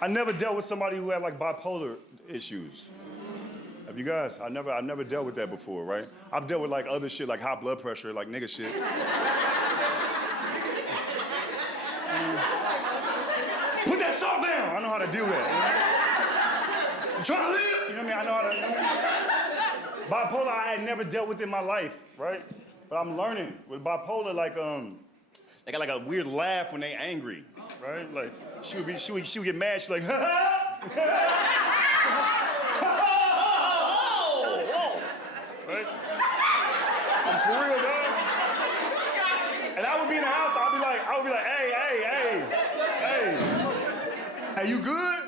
I never dealt with somebody who had like bipolar issues. Have you guys? I never dealt with that before, right? I've dealt with like other shit, like high blood pressure, like nigga shit. Put that salt down. I know how to do that. I'm trying to live. You know what I mean? I know how to. You know what I mean? Bipolar, I had never dealt with in my life, right? But I'm learning with bipolar, like they got like a weird laugh when they angry, right? Like she would get mad. She's like, ha ha. Right? I'm for real, dog. And I would be in the house, I would be like, hey, you good?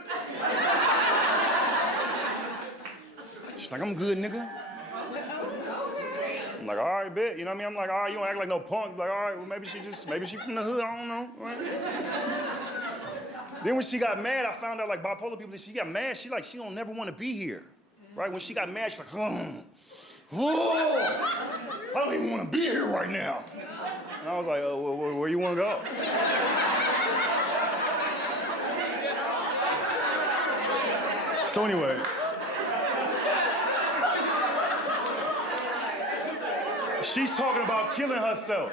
She's like, I'm good, nigga. I'm like, all right, bet. You know what I mean? I'm like, all right, you don't act like no punk. Like, all right, well, maybe she from the hood, I don't know. Right? Then when she got mad, I found out like bipolar people, she got mad, she don't never want to be here. Right? When she got mad, she's like, whoa, I don't even want to be here right now. And I was like, oh, where you want to go? So anyway, she's talking about killing herself,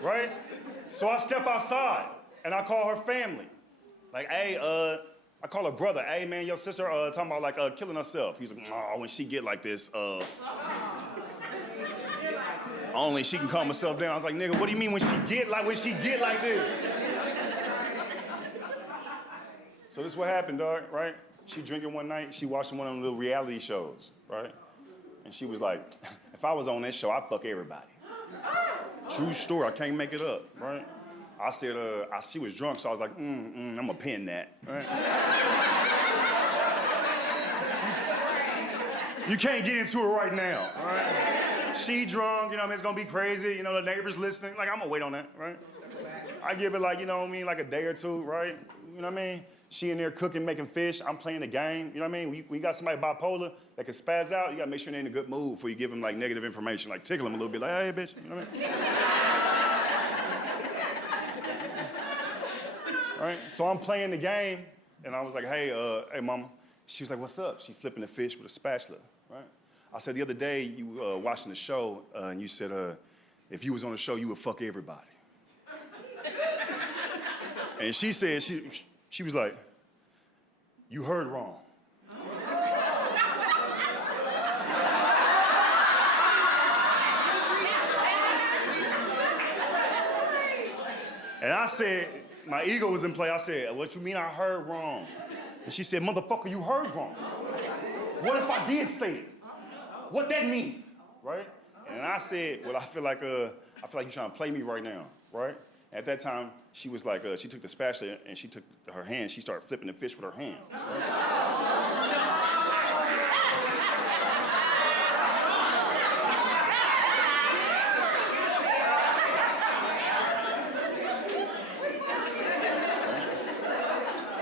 right? So I step outside and I call her family. Like, hey, I call her brother. Hey, man, your sister talking about like killing herself. He's like, oh, when she get like this, only she can calm herself down. I was like, nigga, what do you mean when she get like this? So this is what happened, dog, right? She drinking one night, she watching one of them little reality shows, right? And she was like, if I was on that show, I'd fuck everybody. True story, I can't make it up, right? I said, she was drunk, so I was like, I'm gonna pin that, right? You can't get into it right now, right? She drunk, you know what I mean? It's gonna be crazy, you know, the neighbors listening. Like, I'm gonna wait on that, right? I give it like, you know what I mean, like a day or two, right? You know what I mean? She in there cooking, making fish, I'm playing the game, you know what I mean? When you got somebody bipolar that can spaz out, you gotta make sure they're in a good mood before you give them like negative information, like tickle them a little bit, like, hey, bitch, you know what I mean? Right? So I'm playing the game, and I was like, hey, mama. She was like, what's up? She flipping the fish with a spatula, right? I said, the other day, you watching the show, and you said, if you was on the show, you would fuck everybody. And she said, she was like, you heard wrong. And I said, my ego was in play. I said, what you mean I heard wrong? And she said, motherfucker, you heard wrong. What if I did say it? What that mean, right? And I said, well, I feel like you're trying to play me right now, right? At that time, she was like, she took the spatula and she took her hand, she started flipping the fish with her hand, right?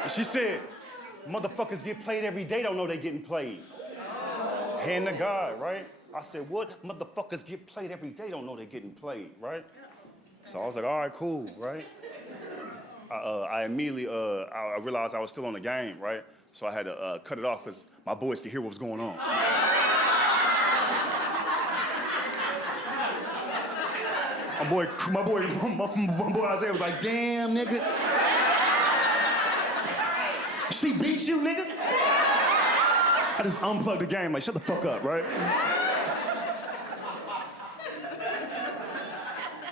She said, motherfuckers get played every day, don't know they getting played. Hand to God, right? I said, what? Motherfuckers get played every day, don't know they getting played, right? So I was like, all right, cool, right? I immediately, I realized I was still on the game, right? So I had to cut it off because my boys could hear what was going on. My boy Isaiah was like, damn, nigga. She beat you, nigga? I just unplugged the game, like, shut the fuck up, right?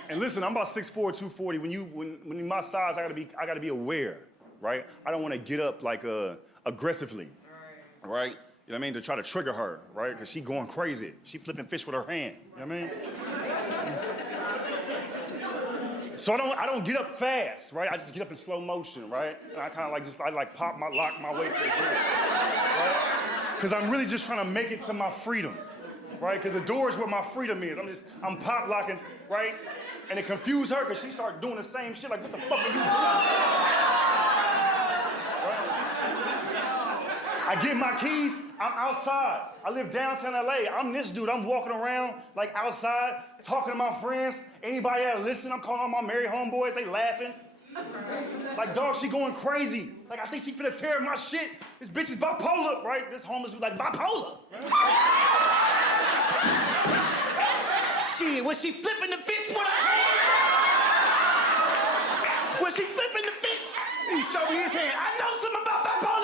And listen, I'm about 6'4", 240. When my size, I gotta be aware, right? I don't want to get up like aggressively, right? You know what I mean? To try to trigger her, right? Because she going crazy. She flipping fish with her hand. You know what I mean? So I don't get up fast, right? I just get up in slow motion, right? And I kind of lock my way to the gym, right? Because I'm really just trying to make it to my freedom, right? Because the door is where my freedom is. I'm pop locking, right? And it confused her because she started doing the same shit, like, what the fuck are you doing? Right? I get my keys, I'm outside. I live downtown LA. I'm this dude, I'm walking around, like, outside, talking to my friends. Anybody that listen, I'm calling all my married homeboys, they laughing. Like, dog, she going crazy. Like, I think she finna tear my shit. This bitch is bipolar, right? This homeless was like, bipolar. Shit, was she flipping the fish with her hand? Was she flipping the fish? He showed me his hand. I know something about bipolar.